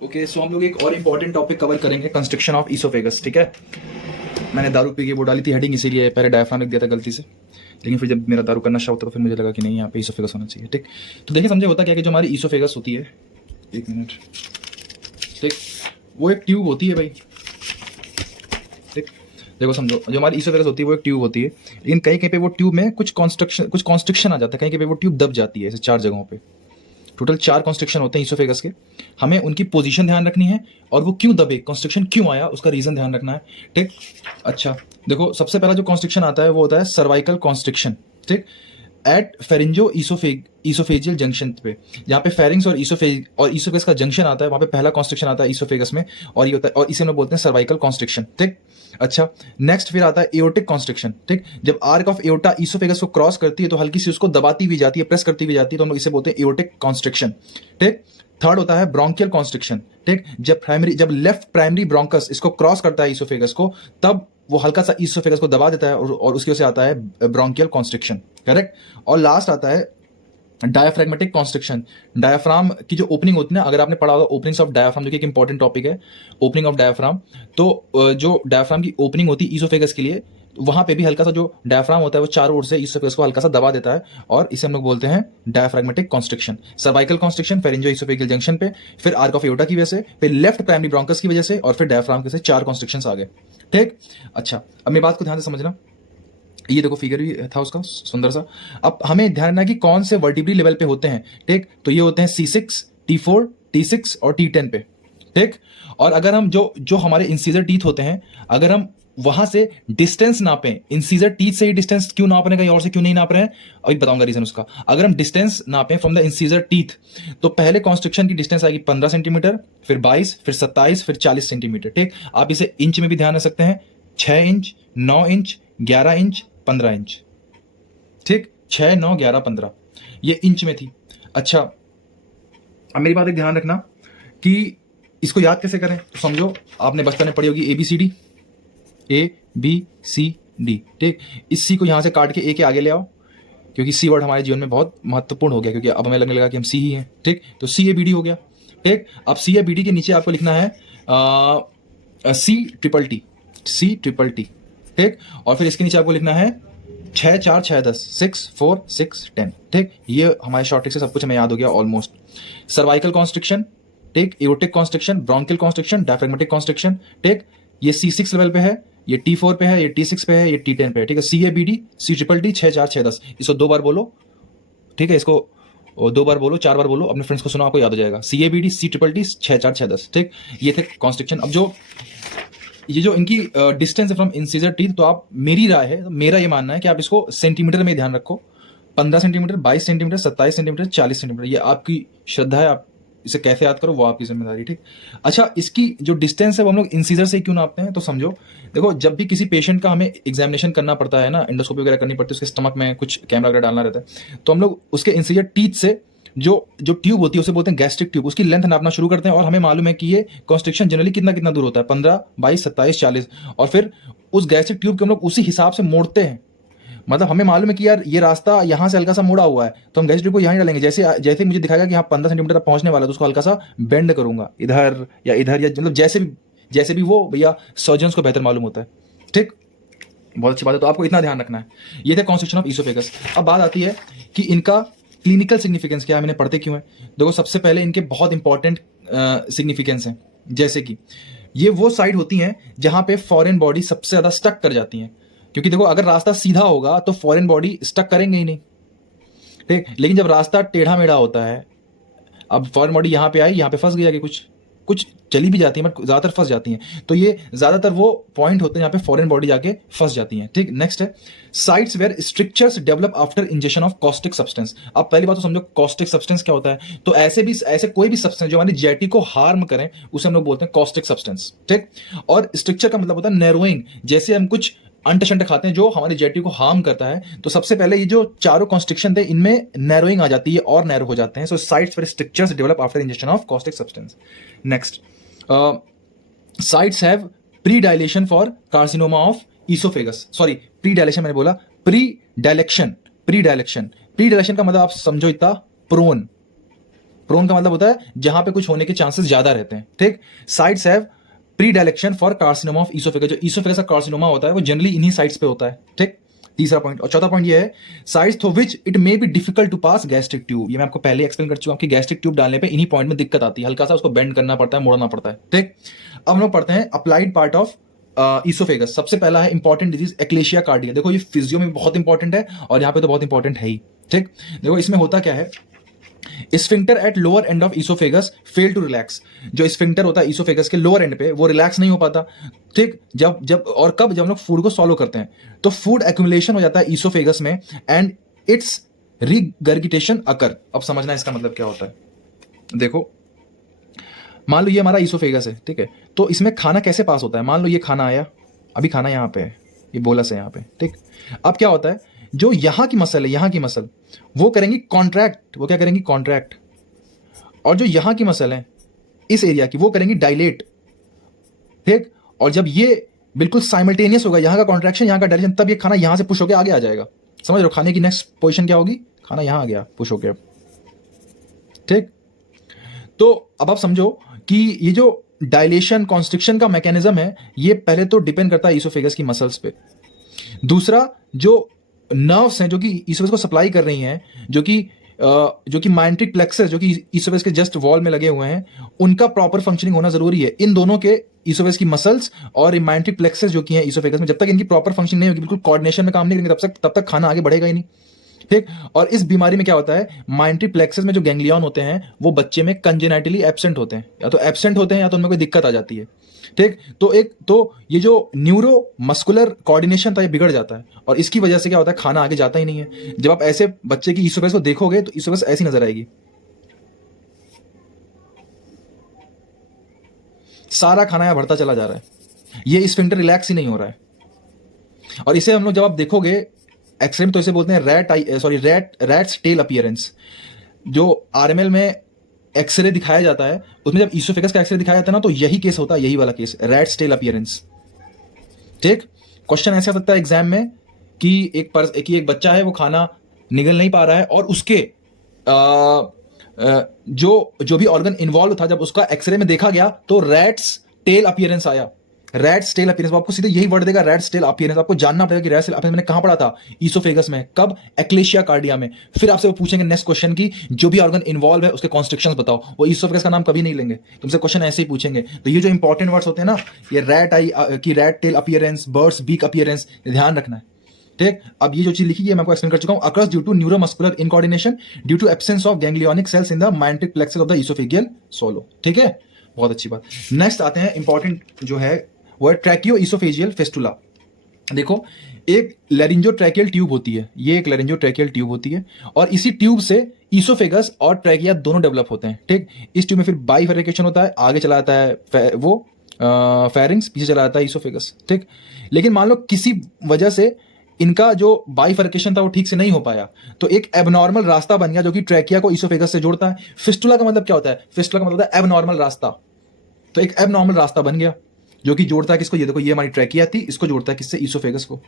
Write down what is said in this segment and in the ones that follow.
Okay so हम लोग एक और इम्पॉर्टेंट टॉपिक कवर करेंगे, कंस्ट्रक्शन ऑफ ईसोफेगस। ठीक है, मैंने दारू पी के वो डाली थी हेडिंग, इसीलिए पहले डायफ्राम लिख दिया था गलती से, लेकिन फिर जब मेरा दारू करना शुरू होता तो फिर मुझे लगा कि नहीं, यहाँ पे ईसोफेगस होना चाहिए। ठीक, तो देखिए समझे होता क्या कि जो हमारी ईसोफेगस होती है, एक मिनट, ठीक, वो एक ट्यूब होती है भाई। ठीक, देखो समझो, जो हमारी ईसोफेगस होती है वो एक ट्यूब होती है, लेकिन कहीं कहीं पे वो ट्यूब में कुछ कॉन्स्ट्रिक्शन आ जाता है, कहीं कहीं पे वो ट्यूब दब जाती है, ऐसे 4 जगहों पे। टोटल 4 कॉन्स्ट्रिक्शन होते हैं ईसोफेगस के। हमें उनकी पोजीशन ध्यान रखनी है और वो क्यों दबे, कॉन्स्ट्रिक्शन क्यों आया, उसका रीजन ध्यान रखना है। ठीक, अच्छा देखो, सबसे पहला जो कॉन्स्ट्रिक्शन आता है वो होता है सर्वाइकल कॉन्स्ट्रिक्शन। ठीक, एट फेरिंजो ईसोफेजियल जंक्शन पे, जहाँ पे फेरिंग्स और ईसोफेगस का जंक्शन आता है, वहाँ पे पहला कॉन्स्ट्रिक्शन आता है ईसोफेगस में, और ये होता है, और इसे हम लोग बोलते हैं सर्वाइकल कॉन्स्ट्रिक्शन। ठीक, अच्छा नेक्स्ट फिर आता है एओर्टिक कॉन्स्ट्रिक्शन। ठीक, जब आर्क ऑफ एओर्टा ईसोफेगस को क्रॉस करती है तो हल्की सी उसको दबाती हुई जाती है, प्रेस करती हुई जाती है, तो हम लोग इसे बोलते हैं एओर्टिक कॉन्स्ट्रिक्शन। ठीक, थर्ड होता है ब्रोंकियल कॉन्स्ट्रिक्शन। ठीक, जब लेफ्ट प्राइमरी ब्रोंकस इसको क्रॉस करता है ईसोफेगस को, तब वो हल्का सा ईसोफेगस को दबा देता है और उसकी वजह से आता है ब्रोंकियल कॉन्स्ट्रिक्शन। करेक्ट, और लास्ट आता है डायाफ्रैग्मेटिक कॉन्स्ट्रिक्शन। डायाफ्राम की जो ओपनिंग होती है ना, अगर आपने पढ़ा होगा ओपनिंग्स ऑफ डायाफ्राम, जो कि एक इंपॉर्टेंट टॉपिक है, ओपनिंग ऑफ डायाफ्राम, तो जो डायाफ्राम की ओपनिंग होती है ईसोफेगस के लिए, वहां पे भी हल्का सा जो डायाफ्राम होता है वो चारों ओर से ईसोफेगस को हल्का सा दबा देता है, और इसे हम लोग बोलते हैं डायाफ्रैग्मेटिक कॉन्स्ट्रिक्शन। सर्वाइकल कॉन्स्ट्रिक्शन फेरिंजो ईसोफेगियल जंक्शन पे, फिर आर्क ऑफ एओर्टा की वजह से, फिर लेफ्ट प्राइमरी ब्रोंकस की वजह से, और फिर डायाफ्राम के से 4 कॉन्स्ट्रिक्शंस आ गए। ठीक, अच्छा अब मेरी बात को ध्यान से समझना, ये देखो फिगर भी था उसका सुंदर सा। अब हमें ध्यान रखना कि कौन से वर्टिब्री लेवल पे होते हैं। ठीक, तो ये होते हैं C6, T4, T6 और T10 पे। ठीक, और अगर हम जो हमारे इंसीजर टीथ होते हैं, अगर हम वहां से डिस्टेंस नापें, इंसीजर टीथ से ही डिस्टेंस क्यों नाप रहे हैं, कहीं और से क्यों नहीं नाप रहे हैं, अभी बताऊंगा रीजन उसका। अगर हम डिस्टेंस नापें फ्रॉम द इंसीजर टीथ, तो पहले कॉन्स्ट्रिक्शन की डिस्टेंस आएगी 15 सेंटीमीटर, फिर 22, फिर 27, फिर 40 सेंटीमीटर। ठीक, आप इसे इंच में भी ध्यान रख सकते हैं, 6 इंच, 9 इंच, 11 इंच, 15 इंच। ठीक, 6, 9, 11, 15, ये इंच में थी। अच्छा अब मेरी बात एक ध्यान रखना कि इसको याद कैसे करें, तो समझो आपने बचपन में पढ़ी होगी ABCD, ABCD। ठीक, इस C को यहां से काट के A के आगे ले आओ, क्योंकि C वर्ड हमारे जीवन में बहुत महत्वपूर्ण हो गया, क्योंकि अब हमें लगने लगा कि हम C ही हैं। ठीक, तो CABD हो गया। ठीक, अब CABD के नीचे आपको लिखना है C ट्रिपल T। ठीक, और फिर इसके नीचे आपको लिखना है 6, 4, 6, 10, 6, 4, 6, 10। ठीक, ये हमारे शॉर्ट ट्रिक से सब कुछ हमें याद हो गया ऑलमोस्ट। सर्वाइकल कॉन्स्ट्रिक्शन, ठीक, aortic constriction, bronchial constriction, diaphragmatic constriction. ठीक, ये C6 लेवल पे है, ये T4 पे है, ये T6 पे है, ये T10 पे है। ठीक है, CABD, C ट्रिपल T, 6, 4, 6, 10, इसको 2 बार बोलो। ठीक है, इसको 2 बार बोलो, 4 बार बोलो, अपने फ्रेंड्स को सुनो, आपको याद हो जाएगा। CABD, C triple T, 6, 4, 6, 10। ठीक, ये थे कॉन्स्ट्रिक्शन। अब ये जो इनकी डिस्टेंस है फ्रॉम इंसीजर टीथ, तो आप, मेरी राय है, मेरा ये मानना है कि आप इसको सेंटीमीटर में ध्यान रखो। 15 सेंटीमीटर, 22 सेंटीमीटर, 27 सेंटीमीटर, 40 सेंटीमीटर, ये आपकी श्रद्धा है, आप इसे कैसे याद करो वो आपकी जिम्मेदारी। ठीक, अच्छा इसकी जो डिस्टेंस है वो हम लोग इंसीजर से क्यों नापते हैं, तो समझो, देखो जब भी किसी पेशेंट का हमें एग्जामिनेशन करना पड़ता है ना, एंडोस्कोपी वगैरह करनी पड़ती है, उसके स्टमक में कुछ कैमरा वगैरह डालना रहता है, तो हम लोग उसके इंसीजर टीथ से जो ट्यूब होती है उसे बोलते हैं गैस्ट्रिक ट्यूब, उसकी लेंथ नापना शुरू करते हैं, और हमें मालूम है कि ये कॉन्स्ट्रिक्शन जनरली कितना कितना दूर होता है, 15, 22, 27, 40, और फिर उस गैस्ट्रिक ट्यूब को हम लोग उसी हिसाब से मोड़ते हैं। मतलब हमें मालूम है कि यार ये रास्ता यहाँ से हल्का सा मुड़ा हुआ है, तो हम गैस्ट्रिक ट्यूब को यहाँ डालेंगे, जैसे जैसे मुझे दिखाएगा कि हाँ 15 सेंटीमीटर तक पहुंचने वाला है, तो उसको हल्का सा बेंड करूंगा इधर या इधर, या मतलब जैसे भी वो भैया सर्जन्स को बेहतर मालूम होता है। ठीक, बहुत अच्छी बात है, तो आपको इतना ध्यान रखना है। ये थे कॉन्स्ट्रिक्शन ऑफ ईसोफेगस। अब बात आती है कि इनका क्लिनिकल सिग्निफिकेंस क्या है, मैंने पढ़ते क्यों है। देखो सबसे पहले इनके बहुत इंपॉर्टेंट सिग्निफिकेंस हैं, जैसे कि ये वो साइड होती हैं जहां पे फॉरेन बॉडी सबसे ज्यादा स्टक कर जाती हैं, क्योंकि देखो अगर रास्ता सीधा होगा तो फॉरेन बॉडी स्टक करेंगे ही नहीं। ठीक, लेकिन जब रास्ता टेढ़ा मेढ़ा होता है, अब फॉरेन बॉडी यहाँ पे आई, यहाँ पे फंस गया, कि कुछ चली भी जाती है बट ज्यादातर फंस जाती हैं, तो ये ज्यादातर वो पॉइंट होते हैं जहाँ पे फॉरेन बॉडी जाके फंस जाती हैं। ठीक, नेक्स्ट है sites where strictures develop after injection of caustic substance. अब पहली बात तो समझो कॉस्टिक सब्सटेंस क्या होता है, तो ऐसे कोई भी सब्सटेंस जो हमारी जेटी को हार्म करें उसे हम लोग बोलते हैं कॉस्टिक सब्सटेंस। ठीक, और स्ट्रिक्चर का मतलब होता है नैरोइंग, जैसे हम कुछ अंट शंट खाते हैं जो हमारी जेटी को हार्म करता है, तो सबसे पहले ये जो चारों कॉन्स्ट्रिक्शन थे इनमें नैरोइंग आ जाती है और नैरो हो जाते हैं। So sites where strictures develop after injection of caustic substance. Next, sites have pre dilation for carcinoma of oesophagus, sorry pre dilation मैंने बोला, प्री डायलेक्शन का मतलब आप समझो इतना, प्रोन का मतलब होता है जहां पे कुछ होने के चांसेस ज्यादा रहते हैं, ठीक। Sites have predilection for carcinoma of oesophagus, जो ईसोफेगस का कार्सिनोमा होता है वो जनरली इन्हीं साइट्स पे होता है, ठीक। तीसरा पॉइंट। और चौथा पॉइंट ये है, sites through which it may be difficult to pass gastric tube. ये मैं आपको पहले एक्सप्लेन कर चुका हूं कि गैस्ट्रिक ट्यूब डालने पे इन्हीं पॉइंट में दिक्कत आती है, हल्का सा उसको बेंड करना पड़ता है, मोड़ना पड़ता है, ठीक। अब हम लोग पढ़ते हैं अप्लाइड पार्ट ऑफ ईसोफेगस। सबसे पहला है इंपॉर्टेंट डिजीज एक्लेशिया कार्डिया। देखो ये फिजियो में बहुत इंपॉर्टेंट है और यहाँ पे तो बहुत इंपॉर्टेंट है ही, ठीक। देखो इसमें होता क्या है, sphincter at lower end of oesophagus fail to relax. जो स्फिंक्टर होता है ईसोफेगस के लोअर एंड पे वो रिलैक्स नहीं हो पाता, ठीक। जब जब और कब, जब हम लोग फूड को सॉलो करते हैं तो फूड एक्यूमुलेशन हो जाता है ईसोफेगस में एंड इट्स रिगर्गिटेशन अकर। अब समझना इसका मतलब क्या होता है। देखो मान लो ये हमारा ईसोफेगस है, ठीक है, तो इसमें खाना कैसे पास होता है। मान लो ये खाना आया, अभी खाना यहाँ पे है, ये बोलस है यहाँ पे, ठीक। अब क्या होता है, जो यहाँ की मसल है, यहाँ की मसल वो करेंगी कॉन्ट्रैक्ट, वो क्या करेंगी कॉन्ट्रैक्ट, और जो यहाँ की मसल है इस एरिया की वो करेंगी डायलेट, ठीक। और जब ये बिल्कुल साइमल्टेनियस होगा, यहाँ का कॉन्ट्रैक्शन यहाँ का डायलेशन, तब ये खाना यहाँ से पुश होकर आगे आ जाएगा। समझ रहे हो, खाने की नेक्स्ट पोजीशन क्या होगी, खाना यहाँ आ गया पुश होकर, ठीक। तो अब आप समझो कि ये जो डायलेशन कॉन्स्ट्रिक्शन का मैकेनिज्म है ये पहले तो डिपेंड करता है ईसोफेगस की मसल्स पे। दूसरा जो नर्व्स हैं जो कि ईसोफेगस को सप्लाई कर रही हैं, जो कि माइमेटिक प्लेक्सस जो कि ईसोफेगस के जस्ट वॉल में लगे हुए हैं, उनका प्रॉपर फंक्शनिंग होना जरूरी है। इन दोनों के, ईसोफेगस की मसल्स और माइमेटिक प्लेक्सस जो कि हैं ईसोफेगस में, जब तक इनकी प्रॉपर फंक्शनिंग नहीं होगी, बिल्कुल कोऑर्डिनेशन में काम नहीं करेंगे, तब तक खाना आगे बढ़ेगा ही नहीं, ठीक। और इस बीमारी में क्या होता है, माइमेटिक प्लेक्सस में जो गैंग्लियन होते हैं वो बच्चे में कंजेनाइटली एब्सेंट होते हैं, या तो एब्सेंट होते हैं या तो उनमें कोई दिक्कत आ जाती है, ठीक। तो ये जो न्यूरो मस्कुलर कोऑर्डिनेशन था ये बिगड़ जाता है और इसकी वजह से क्या होता है, खाना आगे जाता ही नहीं है। जब आप ऐसे बच्चे की ईसोफेगस को देखोगे तो ईसोफेगस ऐसी नजर आएगी, सारा खाना यहां बढ़ता चला जा रहा है, ये स्फिंक्टर रिलैक्स ही नहीं हो रहा है। और इसे हम लोग जब आप देखोगे एक्सरे में तो इसे बोलते हैं रैट्स टेल अपीयरेंस। जो आरएमएल में एक्सरे दिखाया जाता है उसमें जब ईसोफेगस का एक्सरे दिखाया जाता है ना, तो यही केस होता है, यही वाला केस, रैट्स टेल अपीयरेंस, ठीक। क्वेश्चन ऐसे आ सकता है एग्जाम में कि एक बच्चा है वो खाना निगल नहीं पा रहा है और उसके जो भी ऑर्गन इन्वॉल्व था, जब उसका एक्सरे में देखा गया तो रैट्स टेल अपीयरेंस आया। रैट्स टेल अपीयरेंस, आपको सीधे यही वर्ड देगा, रैट्स टेल अपीयरेंस। आपको जानना पड़ेगा कि रैट्स टेल अपीयरेंस मैंने कहां पढ़ा था, ईसोफेगस में, कब, एक्लेशिया कार्डिया में। फिर आपसे वो पूछेंगे नेक्स्ट क्वेश्चन की जो भी ऑर्गन इन्वॉल्व है उसके कॉन्स्ट्रिक्शंस बताओ, वो ईसोफेगस का नाम कभी नहीं लेंगे, तुमसे क्वेश्चन ऐसे ही पूछेंगे। तो ये जो इंपॉर्टेंट वर्ड्स होते हैं ना, ये rat tail appearance, birds beak appearance, ध्यान रखना है, ठीक। अब ये जो चीज लिखी है मैं आपको एक्सप्लेन कर चुका हूं, occurs due to neuromuscular incoordination due to absence of ganglionic cells in the myenteric plexus of the oesophageal solo, ठीक है, बहुत अच्छी बात। नेक्स्ट आते हैं इंपॉर्टेंट जो है वो है ट्रैकियो ईसोफेजियल फेस्टुला। देखो एक लैरिंजोट्रैकियल ट्यूब होती है, ये एक लैरिंजोट्रैकियल ट्यूब होती है और इसी ट्यूब से ईसोफेगस और ट्रैकिया दोनों डेवलप होते हैं, ठीक। इस ट्यूब में फिर बाइफेरिकेशन होता है, आगे चला जाता है वो फेरिंग्स, पीछे चला जाता है ईसोफेगस, ठीक। लेकिन मान लो किसी वजह से इनका जो बाइफर्केशन था वो ठीक से नहीं हो पाया, तो एक एबनॉर्मल रास्ता बन गया जो कि ट्रैकिया को ईसोफेगस से जोड़ता है। फिस्टुला का मतलब क्या होता है, फिस्टुला का मतलब होता है एबनॉर्मल रास्ता, तो एक एबनॉर्मल रास्ता बन गया जो कि जोड़ता है किसको, ये देखो ये हमारी ट्रैकिया थी, इसको जोड़ता है किससे, ईसोफेगस को,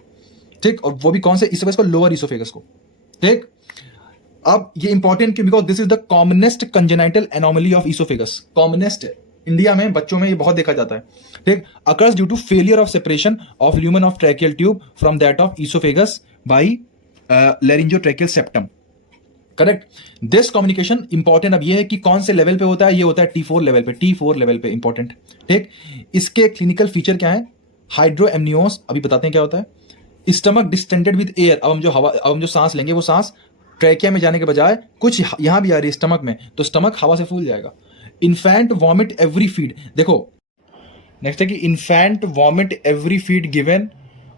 ठीक। और वो भी कौन से, ईसोफेगस को, लोअर ईसोफेगस को, ठीक। अब ये इंपॉर्टेंट क्यों, because this is the commonest congenital anomaly of oesophagus. Commonest है इंडिया में, बच्चों में ये बहुत देखा जाता है, ठीक। Occurs due to failure of separation of lumen of tracheal tube from that of oesophagus by laryngotracheal septum, correct. This communication important अब ये है कि कौन से लेवल पे होता है, ये होता है T4 लेवल पे, T4 लेवल पे इंपॉर्टेंट, ठीक। इसके क्लिनिकल फीचर क्या है, हाइड्रोएमनियोस, अभी बताते हैं क्या होता है। स्टमक डिस्टेंडेड विद एयर, अब हम जो सांस लेंगे वो सांस ट्रैकिया में जाने के बजाय कुछ यहां भी आ रही है स्टमक में, तो स्टमक हवा से फूल जाएगा। इन्फेंट वॉमिट एवरी फीड, देखो नेक्स्ट है कि infant vomit every feed given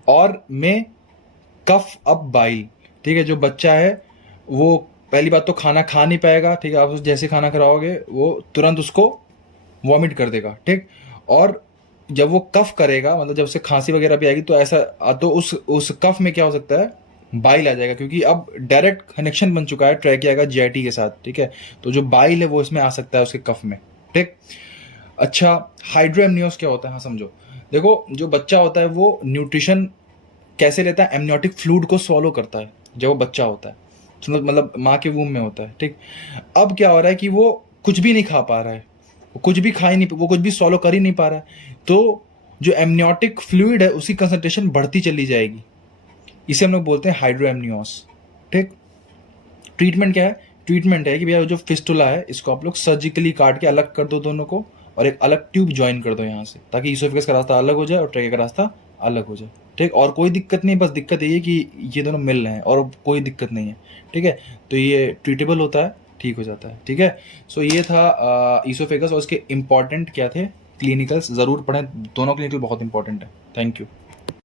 और में कफ अप बाइल, ठीक है। जो बच्चा है वो पहली बात तो खाना खा नहीं पाएगा, ठीक है, आप जैसे खाना खिलाओगे वो तुरंत उसको वॉमिट कर देगा, ठीक। और जब वो कफ करेगा, मतलब जब उसे खांसी वगैरह भी आएगी तो ऐसा, तो उस कफ में क्या हो सकता है, बाइल आ जाएगा, क्योंकि अब डायरेक्ट कनेक्शन बन चुका है ट्रैकिया का जीआईटी के साथ, ठीक है। तो जो बाइल है वो इसमें आ सकता है उसके कफ में, ठीक। अच्छा, हाइड्रोएमनियोस क्या होता है, हाँ समझो। देखो जो बच्चा होता है वो न्यूट्रिशन कैसे लेता है, एमनियोटिक फ्लूइड को सॉलो करता है जब वो बच्चा होता है, मतलब माँ के वूम में होता है, ठीक। अब क्या हो रहा है कि वो कुछ भी नहीं खा पा रहा है, वो कुछ भी खा ही नहीं, वो कुछ भी सॉलो कर ही नहीं पा रहा है, तो जो एमनियोटिक फ्लूइड है उसकी कंसंट्रेशन बढ़ती चली जाएगी। इसे हम लोग बोलते हैं हाइड्रोएमनियोस। ठीक, ट्रीटमेंट क्या है? ट्रीटमेंट है कि भैया जो फिस्टुला है इसको आप लोग सर्जिकली काट के अलग कर दो दोनों को, और एक अलग ट्यूब ज्वाइन कर दो यहाँ से, ताकि इसोफेगस का रास्ता अलग हो जाए और ट्रेके का रास्ता अलग हो जाए। ठीक, और कोई दिक्कत नहीं, बस दिक्कत ये है कि ये दोनों मिल रहे हैं और कोई दिक्कत नहीं है। ठीक है, तो ये ट्रीटेबल होता है, ठीक हो जाता है। ठीक है, सो ये था इसोफेगस, और इसके इंपॉर्टेंट क्या थे क्लिनिकल्स, ज़रूर पढ़ें, दोनों क्लिनिकल बहुत इंपॉर्टेंट है। Thank you.